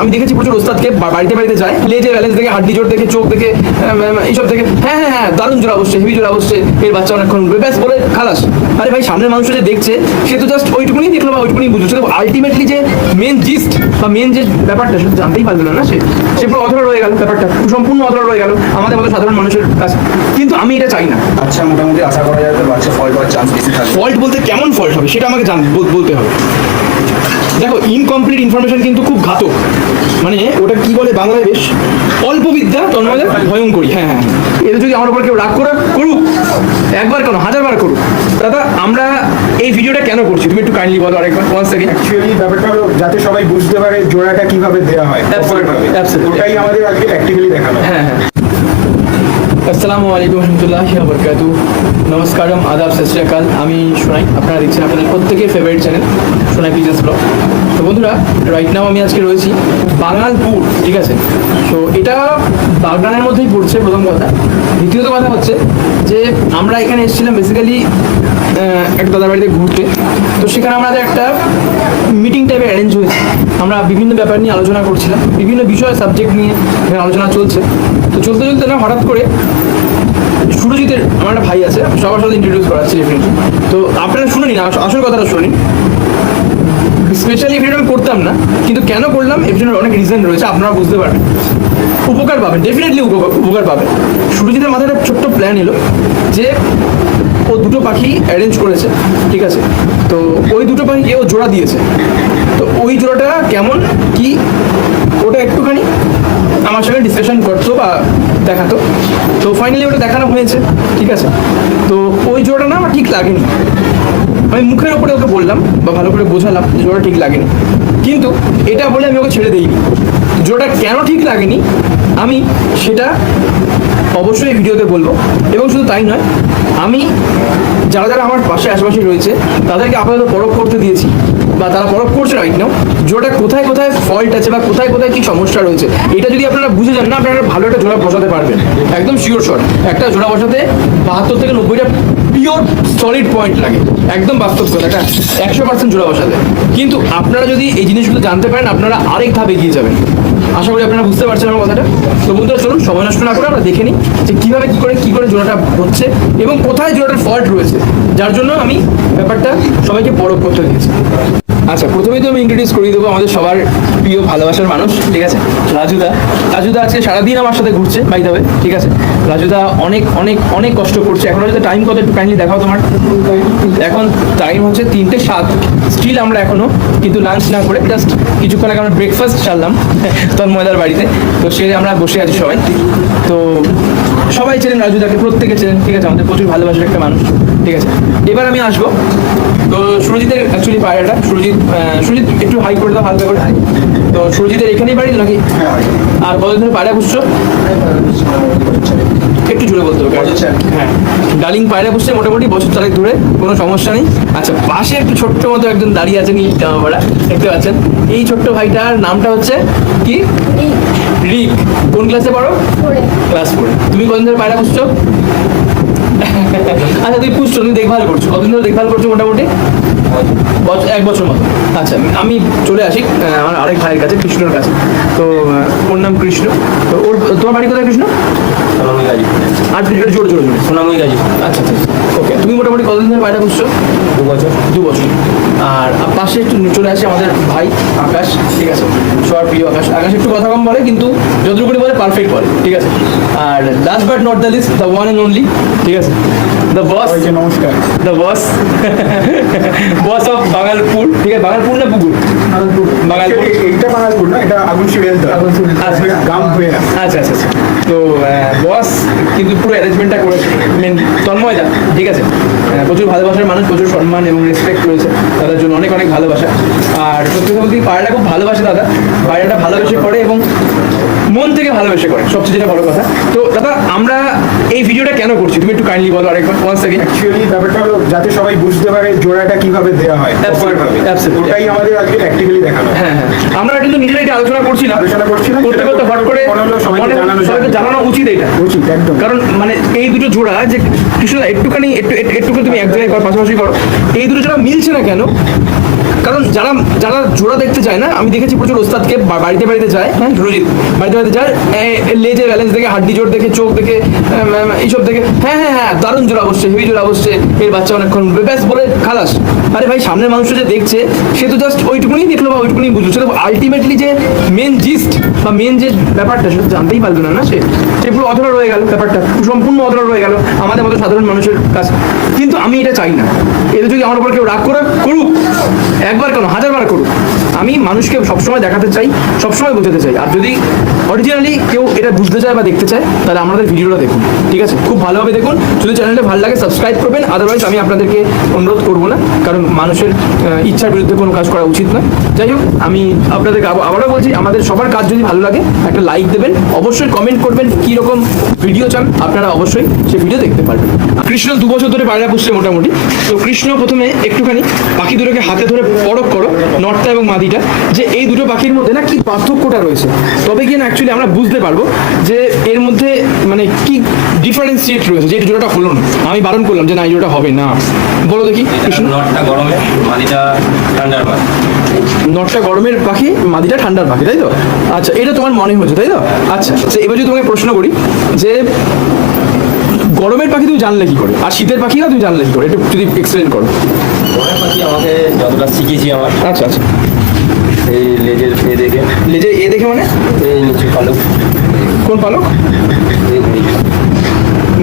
আমি দেখেছি প্রচুর ওস্তাদকে বাড়িতে বাড়িতে যায়, লেজে ব্যালেন্স দেখে, হাড্ডি জোর দেখে, চোখ দেখে, এইসব দেখে, হ্যাঁ হ্যাঁ হ্যাঁ দারুণ জোর অবশ্যই, হেভি জোর অবশ্যই, এর বাচ্চা অনেকক্ষণ ব্যাস বলে খালাস। আরে ভাই, সামনের মানুষ যে দেখছে সে তো জাস্ট ওইটুকুনি দেখলো বা ওইটুকুনি বুঝলো, সে আলটিমেটলি যে মেন জিস্ট বা মেন যে ব্যাপারটা সেটা জানতেই পারবে না। সে পুরো অধরা রয়ে গেল, ব্যাপারটা সম্পূর্ণ অধরা রয়ে গেল আমাদের মতো সাধারণ মানুষের কাছে। কিন্তু আমি এটা চাই না। আচ্ছা, মোটামুটি আশা করা যায় বাচ্চা ফল্ট হওয়ার চান্স বেশি থাকে। ফল্ট বলতে কেমন ফল্ট হবে সেটা আমাকে বলতে হবে। দেখো, ইনকমপ্লিট ইনফরমেশন কিন্তু খুব ঘাতক, মানে ওটা কি বলে বাংলায়, বেশ অল্প বিদ্যা তন্ময় ভয়ঙ্করী। হ্যাঁ হ্যাঁ, এটা যদি আমার উপর কেউ রাগ করুক, একবার কেন 1000বার করুক। দাদা, আমরা এই ভিডিওটা কেন করছি তুমি একটু কাইন্ডলি বলো আরেকবার, 1 সেকেন্ড। অ্যাকচুয়ালি ব্যাপারটা হলো যাতে সবাই বুঝতে পারে জোড়াটা কিভাবে দেওয়া হয়, ওটাই আমাদের আজকে প্র্যাকটিক্যালি দেখানো। হ্যাঁ হ্যাঁ। আসসালামু আলাইকুম রহমতুল্লাহি ওয়া বারাকাতুহু। নমস্কারম, আদাব, সত শ্রী আকাল। আমি সোনাই, আপনারা দেখছেন আপনাদের প্রত্যেকের ফেভারিট চ্যানেল সোনাই পিজেস ব্লগ। তো বন্ধুরা, রাইট নাও আমি আজকে রয়েছি বাঙালপুর, ঠিক আছে। তো এটা বাগনানের মধ্যেই পড়ছে, প্রথম কথা। দ্বিতীয়ত কথা হচ্ছে যে আমরা এখানে এসেছিলাম বেসিক্যালি একটা দাদার বাড়িতে ঘুরতে। তো সেখানে আমাদের একটা মিটিং টাইপের অ্যারেঞ্জ হয়েছে। আমরা বিভিন্ন ব্যাপার নিয়ে আলোচনা করছিলাম, বিভিন্ন বিষয় সাবজেক্ট নিয়ে এখানে আলোচনা চলছে। তো চলতে চলতে না হঠাৎ করে সুরজিতের, আমার একটা ভাই আছে, সবার সাথে ইন্ট্রোডিউস করাচ্ছি ডেফিনেটলি। তো আপনারা শুনে নিন, আসল কথাটা শুনে নিন। স্পেশালি ভিডিও আমি করতাম না, কিন্তু কেন করলাম এর জন্য অনেক রিজন রয়েছে, আপনারা বুঝতে পারবেন, উপকার পাবেন, ডেফিনেটলি উপকার পাবেন। সুরজিতের মাথায় একটা ছোট্ট প্ল্যান এলো যে ও দুটো পাখি অ্যারেঞ্জ করেছে, ঠিক আছে। তো ওই দুটো পাখিকে ও জোড়া দিয়েছে। তো ওই জোড়াটা কেমন কি ওটা একটুখানি আমার সঙ্গে ডিসকাশন করতো বা দেখাতো। তো ফাইনালি ওটা দেখানো হয়েছে, ঠিক আছে। তো ওই জোড়াটা না আমার ঠিক লাগেনি। আমি মুখের ওপরে ওকে বললাম বা ভালো করে বোঝালাম যে জোড়া ঠিক লাগেনি, কিন্তু এটা বলে আমি ওকে ছেড়ে দিইনি। জোড়াটা কেন ঠিক লাগেনি আমি সেটা অবশ্যই ভিডিওতে বলবো। এবং শুধু তাই নয়, আমি যারা যারা আমার পাশে আশেপাশে রয়েছে তাদেরকে আপাতত পরখ করতে দিয়েছি বা তারা পরখ করছে রাইট নাও, জোড়াটা কোথায় কোথায় ফল্ট আছে বা কোথায় কোথায় কি সমস্যা রয়েছে। এটা যদি আপনারা বুঝে যান না, আপনারা ভালো একটা জোড়া বসাতে পারবেন, একদম শিওর শট। একটা জোড়া বসাতে 72 থেকে 90টা পিওর সলিড পয়েন্ট লাগে, একদম বাস্তব কথা, একটা 100% জোড়া বসাতে। কিন্তু আপনারা যদি এই জিনিসগুলো জানতে পারেন, আপনারা আরেক ধাপ এগিয়ে যাবেন। আশা করি আপনারা বুঝতে পারছেন আমার কথাটা। তো বন্ধুরা, চলুন সময় নষ্ট না করে আমরা দেখে নিই যে কীভাবে কী করে জোড়াটা হচ্ছে এবং কোথায় জোড়াটার ফল্ট রয়েছে, যার জন্য আমি ব্যাপারটা সবাইকে পরখ করতে দিয়েছি। আচ্ছা, প্রথমেই তো আমি ইন্ট্রোডিউস করিয়ে দেবো আমাদের সবার প্রিয় ভালোবাসার মানুষ, ঠিক আছে, রাজুদা। রাজুদা আজকে সারাদিন আমার সাথে ঘুরছে, বাই দ্য ওয়ে, ঠিক আছে। রাজুদা অনেক অনেক অনেক কষ্ট করছে। এখন রাজুদা টাইম কত একটু কাইন্ডলি দেখাও তোমার। এখন টাইম হচ্ছে 3:07, স্টিল আমরা এখনো কিন্তু লাঞ্চ না করে জাস্ট কিছুক্ষণ আগে আমরা ব্রেকফাস্ট সারলাম তন্ময়দার বাড়িতে। তো সে আমরা বসে আছি সবাই। তো সবাই চেনেন রাজুদাকে, প্রত্যেকে চেনেন, ঠিক আছে, আমাদের প্রচুর ভালোবাসার একটা মানুষ, ঠিক আছে। এবার আমি আসবো তো সুরজিতের অ্যাকচুয়ালি পায়রাটা, সুরজিৎ একটু হাই করে দাও, হালকা করে হাই। তো সুরজিতের এখানেই বাড়ি নাকি? আর কতদিন ধরে পায়রা পুষছো? একটু জুড়ে বলতে হবে। হ্যাঁ, ডালিং পায়রা পুষছে মোটামুটি বছর 4 ধরে, কোনো সমস্যা নেই। আচ্ছা, পাশে একটু ছোট্ট মতো একজন দাঁড়িয়ে আছেন, জামাপাড়া, দেখতে পাচ্ছেন। এই ছোট্ট ভাইটার নামটা হচ্ছে কি? রিক। কোন ক্লাসে পড়ো? ক্লাস 4। তুমি কতদিন ধরে পায়রা পুষছো? আচ্ছা, তুমি পুষছো, তুমি দেখভাল করছো, কতদিন ধরে দেখভাল করছো? মোটামুটি 1 বছর মতো। আচ্ছা, আমি চলে আসি আমার আরেক ভাইয়ের কাছে, কৃষ্ণর কাছে। তো ওর নাম কৃষ্ণ। তো তোমার বাড়ি কোথায় কৃষ্ণ? আর জোরে জোরে জোরে। সোনাময়ী গাজী। আচ্ছা আচ্ছা, ওকে। তুমি মোটামুটি কতদিন ধরে পায়রা পুষছো? 2 বছর। আর পাশে একটু চলে আসে আমাদের ভাই আকাশ, ঠিক আছে, সবার প্রিয় আকাশ। আকাশ একটু কথা কম বলে, কিন্তু যতটুকু করে বলে পারফেক্ট বলে, ঠিক আছে। আর last but not the least, the one and only, ঠিক আছে, দ্য বস। নমস্কার। The boss boss of Bangalpur, ঠিক আছে। বাঙালপুর না পুকুর? বাঙালপুর। এইটা বাঙালপুর না, এটা আগুনশিড়ি আচ্ছা গ্রাম হয়ে আছে। আচ্ছা আচ্ছা আচ্ছা। তো বস কিন্তু পুরো অ্যারেঞ্জমেন্টটা করেছে, মেন তন্ময়দা, ঠিক আছে। প্রচুর ভালোবাসার মানুষ, প্রচুর সম্মান এবং রেসপেক্ট রয়েছে দাদার জন্য, অনেক অনেক ভালোবাসা। আর সত্যি বলতে পায়রাটা খুব ভালোবাসে দাদা, পায়রাটা ভালোবেসে করে এবং মন থেকে ভালোবেসে করে, সবচেয়ে যেটা বড় কথা। তো দাদা আমরা এই ভিডিওটা কেন করছি তুমি একটু কাইন্ডলি বলো আরেকবার ওয়ান সেকেন্ড। অ্যাকচুয়ালি ব্যাপারটা হলো যাতে সবাই বুঝতে পারে জোড়াটা কিভাবে দেওয়া হয় Absolutely, proper ভাবে। absolutely. ওটাই আমাদের আজকে প্র্যাকটিক্যালি দেখানো। হ্যাঁ হ্যাঁ, আমরা কিন্তু নিজেরাই এটা আলোচনা করছিলাম করতে করতে হট করে মনে হলো সবাইকে সবাইকে জানানো উচিত এটা, উচিত একদম। কারণ মানে এই দুটো জোড়া যে কৃষ্ণদা একটুখানি একটু তুমি এক জায়গায় করো, পাশাপাশি করো, এই দুটো জোড়া মিলছে না কেন? কারণ যারা যারা জোড়া দেখতে যায় না, আমি দেখেছি প্রচুর ওস্তাদকে বাড়িতে বাড়িতে যায়, হ্যাঁ সুরজিৎ বাড়িতে বাড়িতে যায়, লেজের ব্যালেন্স দেখে, হাড্ডি জোর দেখে, চোখ দেখে, এইসব দেখে, হ্যাঁ হ্যাঁ হ্যাঁ দারুণ জোড়া বসছে, হেভি জোড়া বসছে, এর বাচ্চা অনেকক্ষণ ব্যাস বলে খালাস। আরে ভাই সামনের মানুষটা যে দেখছে সে তো জাস্ট ওইটুকুনি দেখলো বা ওইটুকুনি বুঝলো, সে তো আলটিমেটলি যে মেন জিস্ট বা মেন যে ব্যাপারটা সেটা জানতেই পারবে না, না সে পুরো অধরা রয়ে গেল, ব্যাপারটা সম্পূর্ণ অধরা রয়ে গেল আমাদের মতো সাধারণ মানুষের কাছে। কিন্তু আমি এটা চাই না, এদের যদি আমার উপর কেউ রাগ করে করুক, একবার কেন হাজারবার করুক, আমি মানুষকে সবসময় দেখাতে চাই, সবসময় বোঝাতে চাই। আর যদি অরিজিনালি কেউ এটা বুঝতে চায় বা দেখতে চায় তাহলে আমাদের ভিডিওটা দেখুন, ঠিক আছে? খুব ভালোভাবে দেখুন, যদি চ্যানেলটা ভালো লাগে সাবস্ক্রাইব করবেন, আদারওয়াইজ আমি আপনাদেরকে অনুরোধ করবো না, কারণ মানুষের ইচ্ছার বিরুদ্ধে কোনো কাজ করা উচিত নয়। যাই হোক, আমি আপনাদেরকে আবারও বলছি, আমাদের সবার কাজ যদি ভালো লাগে একটা লাইক দেবেন, অবশ্যই কমেন্ট করবেন কী রকম ভিডিও চান, আপনারা অবশ্যই সেই ভিডিও দেখতে পারবেন। কৃষ্ণ 2 বছর ধরে পায়রা পুষছে মোটামুটি। তো কৃষ্ণ প্রথমে একটুখানি পাখি দুটোকে হাতে ধরে পরখ করো, নটটা এবং মাদিটা, যে এই দুটো পাখির মধ্যে না কি পার্থক্যটা রয়েছে, তবে গিয়ে না অ্যাকচুয়ালি আমরা বুঝতে পারবো যে এর মধ্যে মানে কি ডিফারেন্সিয়েট রয়েছে, যে জোড়াটা হলো না। আমি বারণ করলাম যে না এই জোড়াটা হবে না, বলো দেখি কৃষ্ণ। নটটা গরমে, মাদিটা ঠান্ডার পাখি। নটটা গরমের পাখি, মাদিটা ঠান্ডার পাখি, তাই তো? আচ্ছা, এটা তোমার মনে হচ্ছে, তাই তো? আচ্ছা, এবার যদি তোমাকে প্রশ্ন করি যে গরমের পাখি তুমি জানলে কি করে, আর শীতের পাখিও তুমি জানলে কি করে, একটু যদি এক্সপ্লেন করো। গরমের পাখি আমাকে যতটা শিখেছি আমার, আচ্ছা আচ্ছা, এই লেজের দেখে, লেজের দেখে মানে এই নিচু পালক, কোন পালক?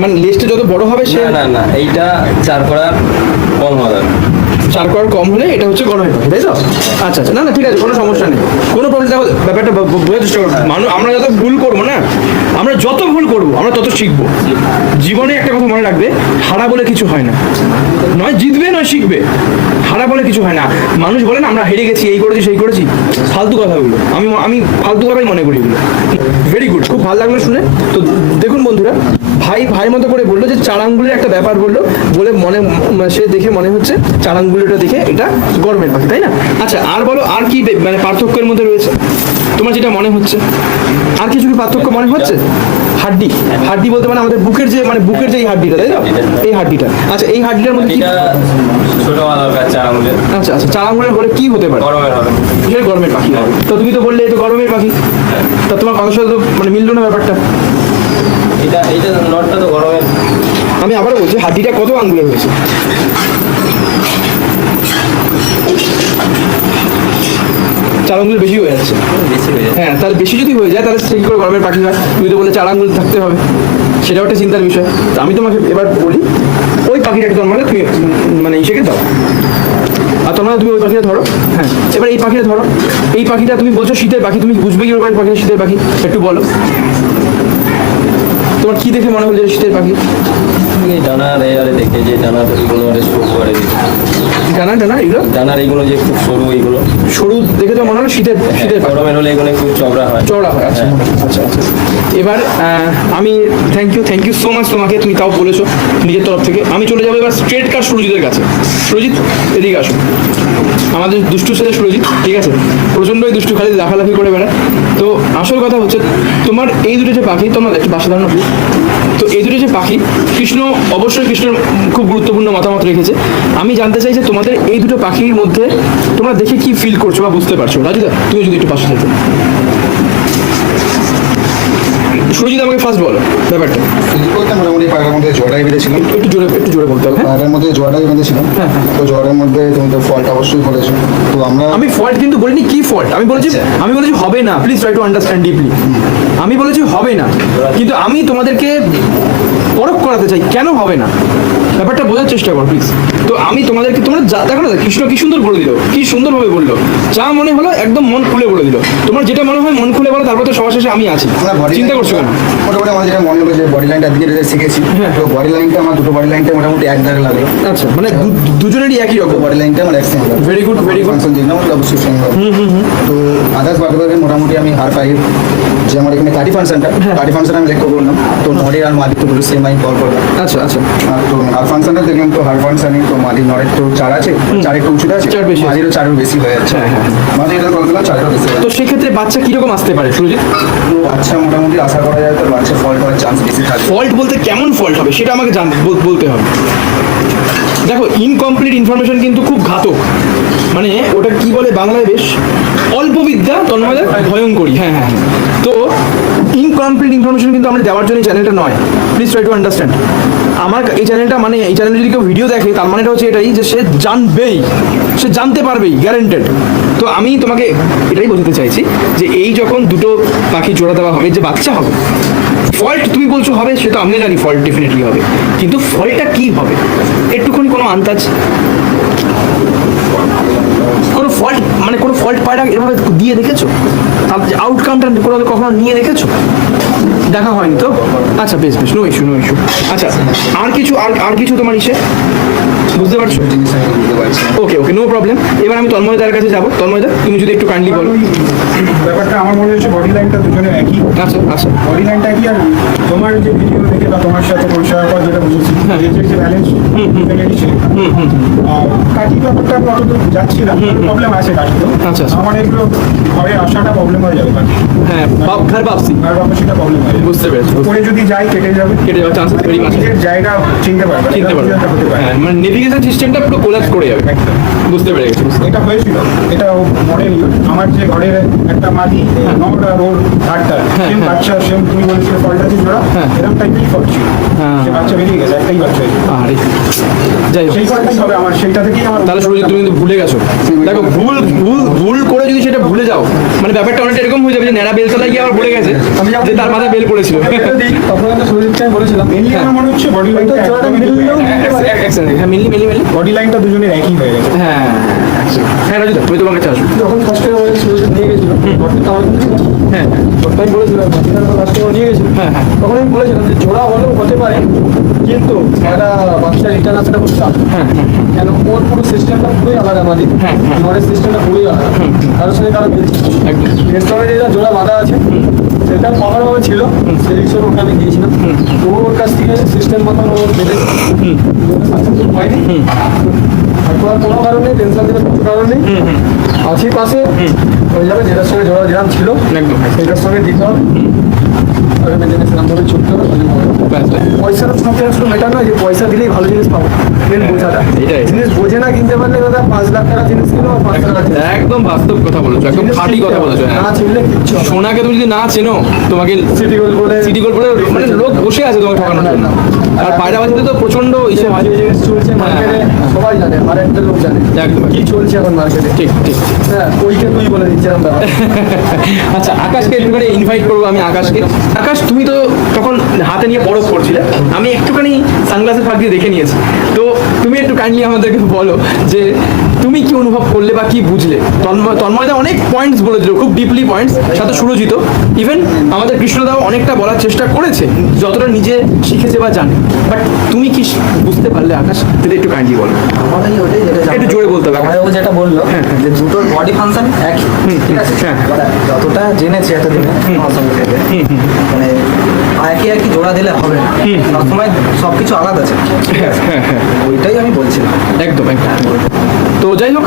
মানে লেজটা যত বড় হবে সে না না না, এইটা 4 করার কম হবে, 4 করার কম হলে এটা হচ্ছে গরমের পাখি, তাই তো? আচ্ছা আচ্ছা, না না ঠিক আছে, কোনো সমস্যা নেই, কোনো প্রবলেম। ব্যাপারটা বোঝার চেষ্টা করবো, মানুষ আমরা যত ভুল করবো না, আমরা যত ভুল করবো আমরা তত শিখবো। জীবনে একটা কথা মনে রাখবে, হারা বলে কিছু হয় না, নয় জিতবে নয় শিখবে, হারা বলে কিছু হয় না। মানুষ বলেন আমরা হেরে গেছি, এই করেছি সেই করেছি, ফালতু কথাগুলো, আমি ফালতু কথাই মনে করি এগুলো। ভেরি গুড, খুব ভালো লাগলো শুনে। তো দেখুন বন্ধুরা, ভাইয়ের মতো করে বললো যে 4 আঙ্গুলের একটা ব্যাপার বললো, বলে সে দেখে মনে হচ্ছে 4 আঙ্গুলটা দেখে এটা গরমের পাখি, তাই না? আচ্ছা, আর বলো আর কি মানে পার্থক্যের মধ্যে রয়েছে তোমার যেটা মনে হচ্ছে? আর কিছু কি পার্থক্য মনে হচ্ছে? হাড্ডি বলতে মানে আমাদের বুকের যে এই হাড্ডিটা, তাই তো? এই হাড্ডিটা, আচ্ছা এই হাড্ডিটার মধ্যে কি? এটা ছোট হওয়া দরকার 4 আঙুলের। আচ্ছা আচ্ছা, 4 আঙ্গুলের হলে কি হতে পারে? গরমের হবে। কিসের গরমের পাখি হবে? তো তুমি তো বললে এই তো গরমের পাখি, তা তোমার কথার সাথে তো মানে মিললো না ব্যাপারটা। এইটা নটটা তো গরমের। আমি আবারও বলছি, হাড্ডিটা কত আঙ্গুলের হয়েছে? 4 আঙ্গুলের বেশি হয়ে যাচ্ছে। বেশি হয়ে যায়। হ্যাঁ, তার বেশি যদি হয়ে যায় তাহলে সেই করে গরমের পাখি হয়। তুমি তো বলে 4 আঙ্গুল থাকতে হবে, সেটাও একটা চিন্তার বিষয়। তো আমি তোমাকে এবার বলি, ওই পাখিটাকে জন্মালে তুমি মানে ইসেকে দাও, আর তোমার তুমি ওই পাখিটা ধরো। হ্যাঁ, এবার এই পাখিটা ধরো, এই পাখিটা তুমি বলছো শীতের পাখি, তুমি বুঝবে কি ওই পাখিটা শীতের পাখি? একটু বলো, তোমার কি দেখে মনে হলো যে শীতের পাখি? এই ডানার এবারে দেখে যে ডানার এইগুলো শো করে, ডানা এগুলো ডানার এইগুলো যে খুব সরু, এইগুলো সরু দেখে তো মনে হলো শীতের পাখি। গরমের হলে এগুলো খুব চওড়া হয়। চওড়া হয়, আচ্ছা আচ্ছা আচ্ছা। এবার আমি থ্যাংক ইউ সো মাচ তোমাকে, তুমি তাও বলেছো নিজের তরফ থেকে। আমি চলে যাবো এবার স্ট্রেট কাট সুরজিতের কাছে। সুরজিৎ এদিকে আসো, আমাদের দুষ্টু ছেলে সুরজিৎ, ঠিক আছে? প্রচণ্ডই দুষ্টু, খালি লাফালাফি করে বেড়ায়। তো আসল কথা হচ্ছে, তোমার এই দুটো যে পাখি, তোমার একটু বাসা দাঁড়ানো, তো এই দুটো যে পাখি, অবশ্যই কৃষ্ণর খুব গুরুত্বপূর্ণ মতামত রেখেছে। আমি জানতে চাই যে তোমাদের এই দুটো পাখির মধ্যে তোমরা দেখে কি ফিল করছো বা বুঝতে পারছো? রাজুদা তুমি যদি একটু পাশে যেতে। সুরজিৎ আমাকে ফার্স্ট বলো ব্যাপারটা। বলতে মোটামুটি পায়রার মধ্যে জোড়াটাই বেঁধেছিল। একটু জোরে বলতে হবে। পায়রার মধ্যে জোড়াটাই বেঁধেছিল। হ্যাঁ, হ্যাঁ। তো জোড়ার মধ্যে তুমি তো ফল্ট অবশ্যই বলেছো। তো আমি ফল্ট কিন্তু বলিনি, কি ফল্ট আমি বলেছি হবে না, please try to understand deeply. আমি বলেছি হবে না, কিন্তু আমি তোমাদেরকে পরখ করাতে চাই কেন হবে না, ব্যাপারটা বোঝার চেষ্টা করো প্লিজ। তো আমি তোমাদেরকে, তোমরা যা দেখো না, কৃষ্ণ কি সুন্দর বলে দিল, কি সুন্দরভাবে বললো, যা মনে হলো একদম মন খুলে বলে দিল। তোমার যেটা মনে হয় মন খুলে বলো, তারপর তো সবার শেষে আমি আছি, চিন্তা করছো কেন? মোটামুটি আমার যেটা মনে হলো যে বডি লাইনটা দিকে শিখেছি। হ্যাঁ। তো বডি লাইনটা আমার দুটো বডি লাইনটা মোটামুটি এক জায়গায় লাগলো। আচ্ছা, মানে দুজনেরই একই রকম বডি লাইনটা আমার একসেন্ট লাগলো। Very good. ফাংশন যেগুলো অবশ্যই সেম লাগলো। তো আদার্স বাকি মোটামুটি আমি হার পাই যে আমার এখানে কাটি ফাংশনটা কাটি ফাংশন আমি লক্ষ্য করলাম তো নরের আর মালিক তো দুটো সেম আমি কল করলাম। আচ্ছা আচ্ছা আর তো হার ফাংশনটা দেখলাম তো হার ফাংশনে তো মালিক নরের তো 4 আছে 4 একটু উঁচুতে আছে চার বেশি আছে। মালিরও 4 বেশি হয়ে যাচ্ছে। হ্যাঁ, হ্যাঁ। মালিক এটা কল করলাম 4 বেশি হয়ে তো সেক্ষেত্রে বাচ্চা কিরকম আসতে পারে সুরজিৎ? তো বাচ্চা মোটামুটি আশা করা যায় তো বাচ্চা ফল্ট হওয়ার চান্স বেশি থাকে। ফল্ট বলতে কেমন ফল্ট হবে সেটা আমাকে বলতে হবে। দেখো ইনকমপ্লিট ইনফরমেশন কিন্তু খুব ঘাতক, মানে ওটা কি বলে বাংলায় বেশ অল্প বিদ্যা তন্ময়দের ভয়ঙ্করী। হ্যাঁ হ্যাঁ হ্যাঁ। তো ইনকমপ্লিট ইনফরমেশন কিন্তু আমরা দেওয়ার জন্য এই চ্যানেলটা নয়, প্লিজ ট্রাই টু আন্ডারস্ট্যান্ড। আমার এই চ্যানেলটা মানে এই চ্যানেলে যদি কেউ ভিডিও দেখে তার মানেটা হচ্ছে এটাই যে সে জানবেই, সে জানতে পারবেই, গ্যারেন্টেড। তো আমি তোমাকে এটাই বোঝাতে চাইছি যে এই যখন দুটো পাখি জোড়া দেওয়া হবে, যে বাচ্চা হবে, ফল্ট তুমি বলছো হবে, সেটা আমি জানি ফল্ট ডেফিনেটলি হবে, কিন্তু ফল্টটা কি হবে একটুখানি কোনো আন্দাজ? কোনো ফল্ট মানে কোনো ফল্ট পায়রা এভাবে দিয়ে দেখেছো? তার যে আউটকামটা কোনো কখনো নিয়ে দেখেছো? দেখা হয়নি তো? আচ্ছা বেশ বেশ, নো ইস্যু নো ইস্যু। আচ্ছা আর কিছু তোমার ইসে বুঝতে পারছো? জিনিস আমি বুঝতে পারছি না। ওকে ওকে, নো প্রবলেম। এবার আমি তন্ময়দার কাছে যাবো। তন্ময়দা তুমি যদি একটু কাইন্ডলি বলো। ওই ব্যাপারটা আমার মনে হচ্ছে বডি লাইনটা দুজনের একই। আচ্ছা আচ্ছা বডি লাইনটা কি আর তোমার যে ভিডিও দেখে বা তোমার সাথে পরিচয় পর যেটা বুঝেছি রেজের যে ব্যালেন্স কাঠি ব্যাপারটা আমি অতদূর যাচ্ছি না, প্রবলেম আছে কাঠিতে। আচ্ছা, আচ্ছা। আমার এগুলো ঘরে আসাটা প্রবলেম হয়ে যাবে কাঠি, হ্যাঁ, ঘর বাপসি আর বাবা সেটা প্রবলেম হয়ে যাবে। বুঝতে পেরেছি। পরে যদি যাই কেটে যাবে, কেটে যাওয়ার chances very much আছে। নিজের জায়গা চিনতে পারবে না, চিনতে পারবো। এটা হতে পারে। হ্যাঁ, মানে নেভিগেশন সিস্টেমটা পুরো কোলাপস করে যাবে। একদম। বুঝতে পেরে গেছি। এটা হয়েছিল, এটা মডেল আমার যে ঘরের একটা মাদি নর আর ওর ধারটা হ্যাঁ, সেম হ্যাঁ। বাচ্চা, সেম তুমি বলেছিলে ফলটা যে জোড়া হ্যাঁ। এরকম টাইপেরই ফল ছিল, হ্যাঁ। সে বাচ্চা বেরিয়ে গেছে, একটাই বাচ্চা হয়েছে। আরে যাই হোক, সেই ফলটাই হবে আমার, সেইটা থেকেই আমার। তাহলে সুরজিৎ তুমি কিন্তু ভুলে গেছো। দেখো ভুল করে যদি সেটা ভুলে যাও, মানে ব্যাপারটা অনেকটা এরকম হয়ে যাবে যে নেড়া বেলতলায় গিয়ে আবার ভুলে গেছে যে তার মাথায় বেল পড়েছিল। তখন আমি সুরজিৎকে আমি বলেছিলাম মেনলি আমার মনে হচ্ছে বডি লাইনটা হ্যাঁ মিলি বডি লাইনটা দুজনের একই হয়ে গেছে। হ্যাঁ হ্যাঁ রাজু তুমি তোমার কাছে আসো। যখন ফার্স্টে সুরজিৎ নিয়ে গেছিল হ্ঁ আমি বলেছিলাম ফার্স্টে নিয়ে গেছিল, হ্যাঁ হ্যাঁ তখন আমি বলেছিলাম যে জোড়া হলেও হতে পারে, কিন্তু একটা বাচ্চা রিটার্ন আসাটা খুব চাপ, হ্যাঁ কেন ওর পুরো সিস্টেমটা পুরোই আলাদা, আমাদের হ্যাঁ, হ্যাঁ। নরের সিস্টেমটা পুরোই আলাদা, কারোর সঙ্গে কারো একদম রেস্টুরেন্টে যেটা জোড়া বাঁধা আছে সেটা কভারভাবে ছিল, সেই হিসেবে ওকে আমি দিয়েছিলাম। তো ওর কাছ থেকে সিস্টেম মতন ও বেঁধে সাকসেসফুল হয়নি, হয়তো আর কোনো কারণে টেনশন দেওয়ার কিছু কারণ নেই, আশেপাশে হয়ে যাবে, যেটার সঙ্গে জোড়া যেরাম ছিল একদম সেটার সঙ্গে দিতে হবে, আর মেনটেন্যান্স ভাবে ছুটতে হবে। পয়সার সঙ্গে আসলে এটা নয় যে পয়সা দিলেই ভালো জিনিস পাবো, মেন বোঝাটা এটাই। জিনিস বোঝে না কিনতে পারলে দাদা 5 লাখ টাকা জিনিস কিনো আর 5 টাকা জিনিস একদম বাস্তব কথা বলেছো, একদম খাঁটি কথা বলেছো। হ্যাঁ না চিনলে কিচ্ছু হবে না। সোনাকে তুমি যদি না চেনো, তোমাকে সিটি গোল্ড বলে সিটি গোল্ড বলে মানে লোক বসে আছে তোমাকে ঠকানোর জন্য। আর পায়রাবাজিতে তো প্রচন্ড ইসে হয়। যে জিনিস চলছে মার্কেটে সবাই জানে, আর একটা লোক জানে একদম কি চলছে এখন মার্কেটে। ঠিক ঠিক। হ্যাঁ ওইকে তুই বলে দিচ্ছে এরকম ব্যাপার। আচ্ছা আকাশকে একটুখানি ইনভাইট করবো আমি আকাশকে। আকাশ তুমি তো তখন হাতে নিয়ে বরফ করছিলে, আমি একটুখানি সানগ্লাসের ফাঁক দিয়ে দেখে নিয়েছি। তো তুমি একটু কাইন্ডলি আমাদেরকে বলো যে তুমি কি অনুভব করলে বা কি বুঝলে? তন্ময়দা অনেক পয়েন্টস বলে দিল, খুব ডিপলি পয়েন্টস, সাথে সুরজিত, ইভেন আমাদের কৃষ্ণদাও অনেকটা বলার চেষ্টা করেছে যতটা নিজে শিখেছে বা জানে। বাট তুমি কি বুঝতে পারলে আকাশ, যদি একটু কাইন্ডলি বলো। আমাদের ওটাই যেটা একটু জোরে বলতে হবে। আমাদের যেটা বললো হ্যাঁ, হ্যাঁ। যে দুটোর বডি ফাংশন একই, ঠিক আছে, হ্যাঁ। এবার যতটা জেনেছি এতদিনে আমার সঙ্গে থেকে, মানে একই জোড়া দিলে হবে না, সবসময় সবকিছু আলাদা আছে, ঠিক আছে, হ্যাঁ হ্যাঁ ওইটাই আমি বলছিলাম। একদম একদম। তো যাই হোক,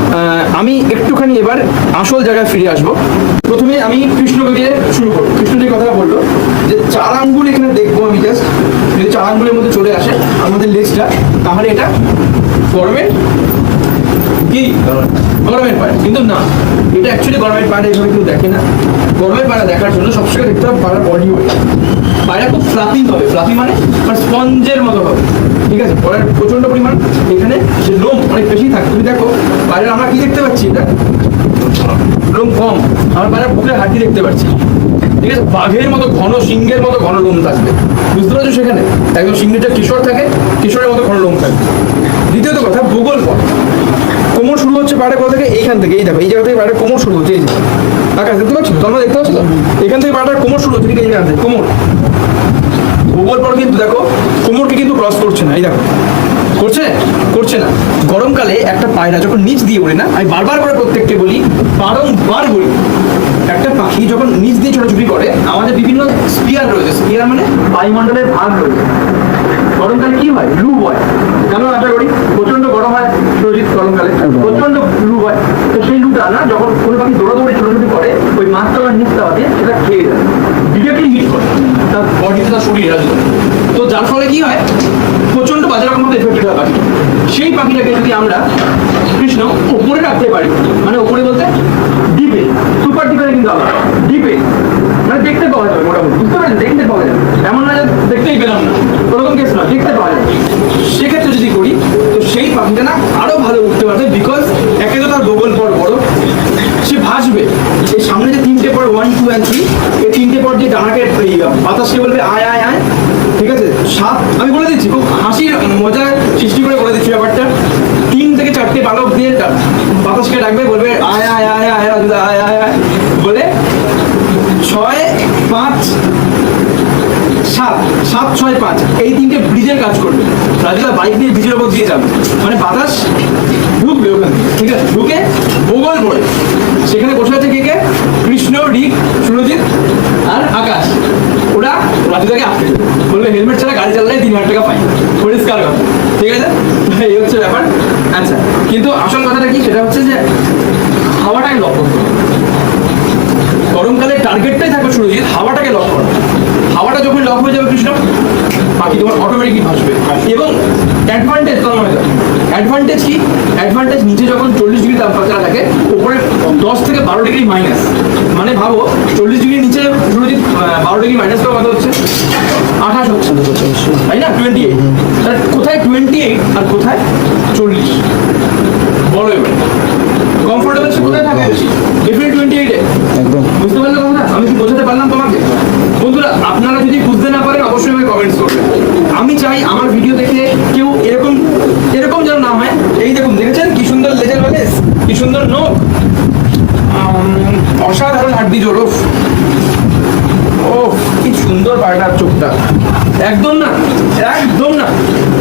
আমি একটুখানি এবার আসল জায়গায় ফিরে আসবো। প্রথমে আমি কৃষ্ণকে দিয়ে শুরু করবো। কৃষ্ণ যে কথাটা বললো যে 4 আঙ্গুল এখানে দেখবো আমি, জাস্ট যদি 4 আঙ্গুলের মধ্যে চলে আসে আমাদের লেজটা, তাহলে এটা গরমের কি গরমের পায়রা, কিন্তু না, এটা অ্যাকচুয়ালি গরমের পায়রা এভাবে কেউ দেখে না। গরমের পায়রা দেখার জন্য সবসময় দেখতে হবে পায়রা বডি ওয়েট। পায়রা খুব ফ্লাফি হবে, ফ্লাফি মানে স্পঞ্জের মতো হবে, ঠিক আছে, পায়রার প্রচন্ড পরিমাণ এখানে যে লোম অনেক বেশি থাকে। তুমি দেখো পায়রা আমরা কি দেখতে পাচ্ছি, এটা লোম কম, আমার পায়রা বুকের হাড্ডি দেখতে পাচ্ছি, ঠিক আছে, বাঘের মতো ঘন, সিংহের মতো ঘন লোম থাকবে, বুঝতে পারছো? সেখানে একদম সিংহের যে কিশোর থাকে, কিশোরের মতো ঘন লোম থাকবে। দ্বিতীয়ত কথা, ভূগোল পথ। কোমর শুরু হচ্ছে পায়রা কোথা থেকে? এইখান থেকে, এই দেখো এই জায়গা থেকে পায়রা কোমর শুরু হচ্ছে, এই যে আকাশ দেখতে পাচ্ছি, তোমরা দেখতে পাচ্ছ তো? এখান থেকে পায়রার কোমর শুরু হচ্ছে, ঠিক আছে, এই জায়গা থেকে কোমর। ভূগোল পর কিন্তু দেখো কোমরকে কিন্তু ক্রস করছে না, এই দেখো করছে না। গরমকালে একটা পায়রা যখন নিচ দিয়ে ওড়ে না, আমি বারবার করে প্রত্যেককে বলি, বারংবার বলি, একটা পাখি পাখি যখন নিচ দিয়ে ছোটাছুটি করে আমাদের বিভিন্ন স্পিয়ার রয়েছে, স্পিয়ার মানে বায়ুমণ্ডলের ভাগ রয়েছে। গরমকালে কি হয়? লু হয়, কেন আশা করি প্রচন্ড গরম হয় সুরজিৎ, গরমকালে প্রচন্ড লু হয়। তো সেই লুটা না যখন কোনো পাখি দৌড়াদৌড়ি ছোটাছুটি করে ওই মাছতলা নিচটা দিয়ে সেটা খেয়ে যায়, ডিরেক্টলি হিট করে তার বডিতে, তার শরীর রাজনীতি। তো যার ফলে কি হয়? প্রচন্ড বাজে রকম মতো এফেক্টেড হয় পাখি। সেই পাখিটাকে যদি আমরা কৃষ্ণ ওপরে রাখতে পারি, মানে ওপরে বলতে ডিপে, সুপার ডিপে কিন্তু আবার ডিপে, মানে দেখতে পাওয়া যাবে মোটামুটি, বুঝতে পারছেন? দেখতে পাওয়া যাবে, এমন না যে দেখতেই পেলাম না, ওরকম কেস না, দেখতে পাওয়া যাবে। সেক্ষেত্রে যদি করি তো সেই পাখিটা না আরো ভালো উঠতে পারবে, বিকজ একে তো তার বগল পর বড়, সে ভাসবে। এই সামনে যে তিনটে পর 1, 2 and 3, এই তিনটে পর যে ডানাকে বাতাসকে বলবে আয় আয় আয়, ঠিক আছে? 7 আমি বলে দিচ্ছি, খুব হাসির মজা সৃষ্টি করে বলে দিচ্ছি ব্যাপারটা। 3 থেকে 4টে পালক দিয়ে বাতাসকে ডাকবে, বলবে আয় আয় আয় আয় আয় আয় আয় বলে 6, 5, 7, 7, 6, 5 এই তিনটে ব্রিজের কাজ করবে। রাজুদা বাইক দিয়ে ব্রিজের ওপর দিয়ে যাবে, মানে বাতাস ঢুকবে ওখানে, ঠিক আছে? ঢুকে বগল পড়ে সেখানে বসে আছে কে কে? কৃষ্ণ, রিক, সুরজিৎ আর আকাশ। ওরা রাজুদাকে আটকে দেবে, বলবে হেলমেট ছাড়া গাড়ি চালালে 3,000 টাকা ফাইন, পরিষ্কার কথা, ঠিক আছে? এই হচ্ছে ব্যাপার। আচ্ছা, কিন্তু আসল কথাটা কি? সেটা হচ্ছে যে হাওয়াটাকে লক্ষ্য করো। গরমকালে টার্গেটটাই থাকবে সুরজিৎ হাওয়াটাকে লক করো। হাওয়াটা যখন লক হয়ে যাবে কৃষ্ণ, পাখি তোমার অটোমেটিকলি ভাসবে। এবং অ্যাডভান্টেজ কম হয়ে যাবে। অ্যাডভান্টেজ কি? অ্যাডভান্টেজ নিচে যখন 40 ডিগ্রি তাপমাত্রা থাকে, উপরে 10 থেকে 12 ডিগ্রি মাইনাস, মানে ভাবো 40 ডিগ্রি নিচে সুরজিৎ 12 ডিগ্রি মাইনাস কত হচ্ছে? 28 হচ্ছে, তাই না? 28, তার কোথায় 28 আর কোথায় 40? বলো এবার কমফোর্টেবল সে কোথায় থাকে বেশি? ডেফিনেটলি 28-এ। একদম বুঝতে পারলে কথা? আমি কি বোঝাতে পারলাম তোমাকে? বন্ধুরা, আপনারা যদি বুঝতে না পারেন অবশ্যই আমাকে কমেন্টস করবেন। আমি চাই আমার ভিডিও দেখে কেউ এরকম এরকম যেন না হয়। এই দেখুন, দেখেছেন কি সুন্দর লেজার ব্যালেন্স, কি সুন্দর নোক, অসাধারণ হাড্ডি জোড়, ও কি সুন্দর পায়রার চোখটা, একদম না, একদম না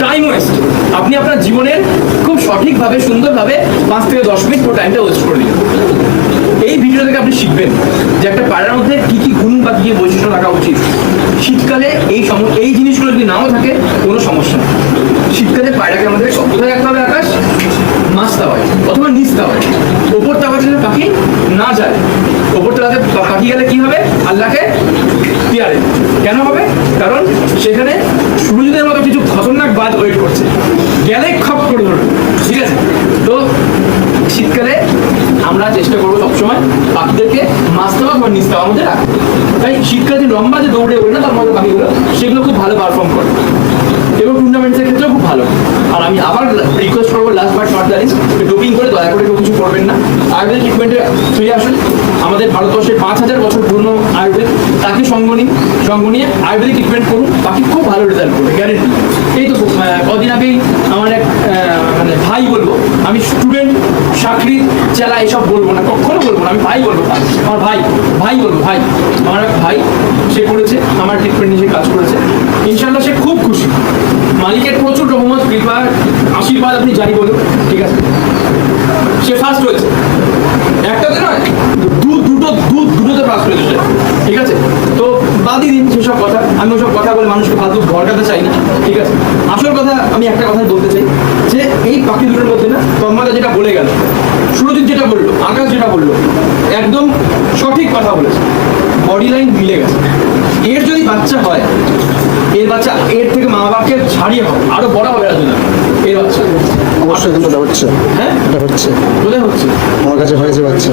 টাইম ওয়েস্ট। আপনি আপনার জীবনের খুব সঠিকভাবে সুন্দরভাবে 5 থেকে 10 মিনিট পুরো টাইমটা ওয়েস্ট করে দিন। এই ভিডিও থেকে আপনি শিখবেন যে একটা পায়রার মধ্যে কি কি গুণ বা কি কি বৈশিষ্ট্য থাকা উচিত। শীতকালে এই জিনিসগুলো যদি নাও থাকে কোনো সমস্যা নেই। শীতকালে পায়রাকে আমাদের কোথায় রাখতে হবে? আকাশ, মাছ তাওয়ায় অথবা নিচ তাওয়ায়। ওপর তাওয়াতে যদি পাখি না যায়, ওপর তাওয়াতে পাখি গেলে কি হবে? আল্লাহকে পিয়ারে। কেন হবে? কারণ সেখানে সূর্যদের মতো কিছু খতরনাক বাদ ওয়েট করছে, গেলে খপ করে ধরবে, ঠিক আছে? তো শীতকালে আমরা চেষ্টা করবো সবসময় পাখিদেরকে মাছ দেওয়া বা নিচ দেওয়ার মধ্যে রাখতে। তাই শীতকালে যে লম্বা যে দৌড়ে ওঠে না তার মধ্যে পাখিগুলো, সেগুলো খুব ভালো পারফর্ম করে এবং টুর্নামেন্টসের ক্ষেত্রেও খুব ভালো। আর আমি আবার রিকোয়েস্ট করবো, last but not the least, ডোপিং করে দয়া করে কেউ কিছু করবেন না। আয়ুর্বেদিক ট্রিটমেন্টে ফিরে আসুন। আমাদের ভারতবর্ষে 5,000 বছর পুরনো আয়ুর্বেদ, তাকে সঙ্গ নিয়ে আয়ুর্বেদিক ট্রিটমেন্ট করুন, বাকি খুব ভালো রেজাল্ট করবে, গ্যারেন্টি। এই তো কদিন আগেই আমার এক মানে ভাই বলবো, আমি স্টুডেন্ট, চাকরি, চেলা এসব বলবো না, কখনো বলবো না, আমি ভাই বলবো। আমার ভাই বলবো, ভাই আমার এক ভাই, সে করেছে আমার ট্রিটমেন্ট নিয়ে, সে কাজ করেছে, ইনশাল্লাহ সে খুব খুশি। মালিকের প্রচুর রহমত, কৃপা, আশীর্বাদ, আপনি যাই বলুন, ঠিক আছে? সে ফার্স্ট হয়েছে, একটাতে নয়, দুটোতে ফার্স্ট হয়েছে, ঠিক আছে? তো বাদই দিন সেসব কথা, আমি ওসব কথা বলে মানুষকে ফালতু ভড়কাতে চাই না, ঠিক আছে? আসল কথা আমি একটা কথাই বলতে চাই যে এই পাখি দুটোর মধ্যে না তন্ময়দা যেটা বলে গেল, সুরজিৎ যেটা বললো, আকাশ যেটা বললো, একদম সঠিক কথা বলেছে, বডি লাইন মিলে গেছে। এর যদি বাচ্চা হয়, এর বাচ্চা এর থেকে মা বাবাকে ছাড়িয়ে হবে, আরো বড় হবে রাজুদা এর বাচ্চা। অবশ্যই কিন্তু এটা হচ্ছে, হ্যাঁ এটা হচ্ছে, কোথায় হচ্ছে? আমার কাছে হয়েছে বাচ্চা।